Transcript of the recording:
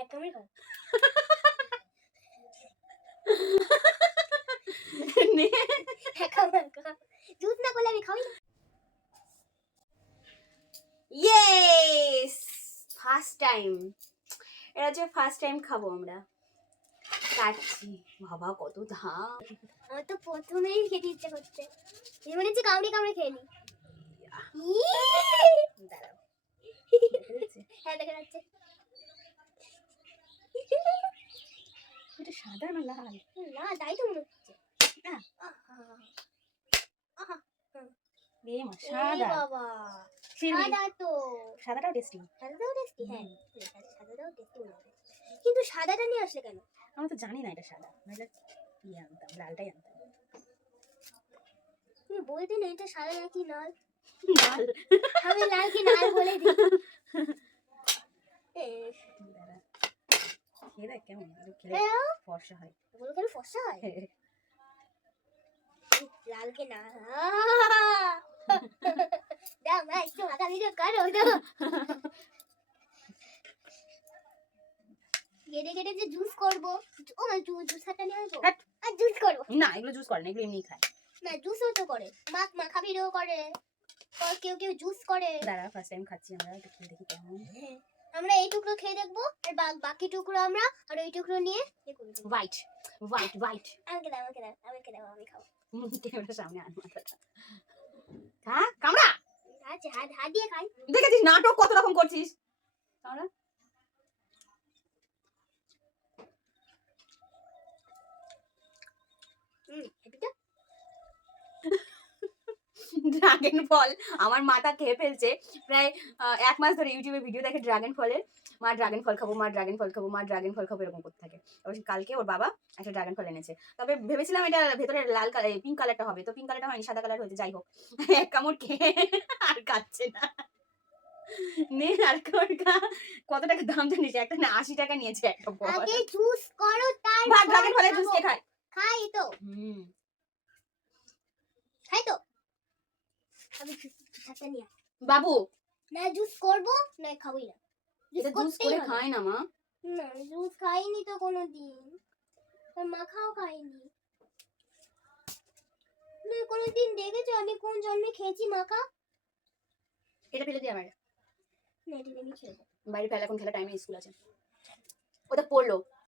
এক কামড়ে খাও। নে এক কামড়ে খাও। জুস না করলে আমি খাই না। ইয়েস ফার্স্ট টাইম, এটা হচ্ছে ফার্স্ট টাইম খাবো আমরা। কাটছি, বাবা কত দাম। আমার তো প্রথমেই খেতে ইচ্ছে করছে, এই মনে হচ্ছে কামড়ে কামড়ে খেয়ে নি। দাঁড়াও, হ্যাঁ দেখা যাচ্ছে। এটা সাদা না লাল? না তাই তো মনে হচ্ছে না আহা আহা এ মা সাদা। বাবা চিনি। সাদা তো, সাদাটাও টেস্টি। সাদাটাও টেস্টি। হ্যাঁ সাদাটাও টেস্টি মনে হয়, কিন্তু সাদাটা নিয়ে আসলে কেন? আমি তো জানি না এটা সাদা, নাহলে ইয়ে আনতাম, লালটাই আনতাম। তুমি বলতে না এটা সাদা নাকি লাল? লাল। আমি লাল কি লাল বলে দিই। দাঁড়া, খেয়ে দেখ কেমন, খেলে ফর্সা হয়। বলো কেন ফর্সা হয়? লাল কে না দাও মা একটু আধা ভিডিও করো দাও। কেটে কেটে যে জুস করবো, ও মা জুসারটা নিয়ে আসবো আর জুস করবো না, এগুলো জুস করে না, এগুলো এমনি খায়। না জুসও তো করে, মাখা ভিডিও করে, আর কেউ কেউ জুস করে। দাঁড়া ফার্স্ট টাইম খাচ্ছি আমরা, একটু খেয়ে দেখি কেমন। আমরা এই টুকরো খেয়ে দেখবো আর বাকি টুকরো আমরা আর ওই টুকরো নিয়ে হোয়াইট হোয়াইট হোয়াইট। আমাকে দাও আমাকে দাও আমাকে দাও আমি খাবো। ক্যামেরার সামনে আন মাথাটা। হ্যাঁ কামড়া, আচ্ছা হাত দিয়ে খাই। দেখেছিস নাটক কত রকম করছিস। কামড়া। এটা ড্রাগন ফল আমার মাথা খেয়ে ফেলছে। প্রায় 1 মাস ধরে ইউটিউবে ভিডিও দেখে ড্রাগন ফলের, মা ড্রাগন ফল খাবো, মা ড্রাগন ফল খাবো, মা ড্রাগন ফল খাবো, এরকম করতে থাকে। অবশ্য কালকে ওর বাবা একটা ড্রাগন ফল এনেছে, তবে ভেবেছিলাম এটা ভেতরে লাল কালার পিঙ্ক কালারটা হবে, তো পিঙ্ক কালারটা হয়নি, সাদা কালার হয়েছে। যাই হোক, এক কামড় খেয়ে আর খাচ্ছে না। নে আর কামড় খা। কত টাকা দাম জানিস? একটা না 80 টাকা নিয়েছে একটা বল। আগে জুস করো তারপর ভাগ ড্রাগন ফলের জুস কে খায়? খাই তো খাই তো। আমি জুসটা নিয়ে বাবু না জুস করব না খাবই না। এটা জুস করে খায় না মা। না জুস খাইনি তো কোনোদিন, আর মাখাও খাইনি। না কোনোদিন দেখেছো আমি কোন জন্মে খেয়েছি মাখা? এটা ফেলে দি আমার। না এটা আমি খেয়ে বাইরে ফেলে, এখন খেলা টাইমে স্কুল আছে। ওটা পড়লো।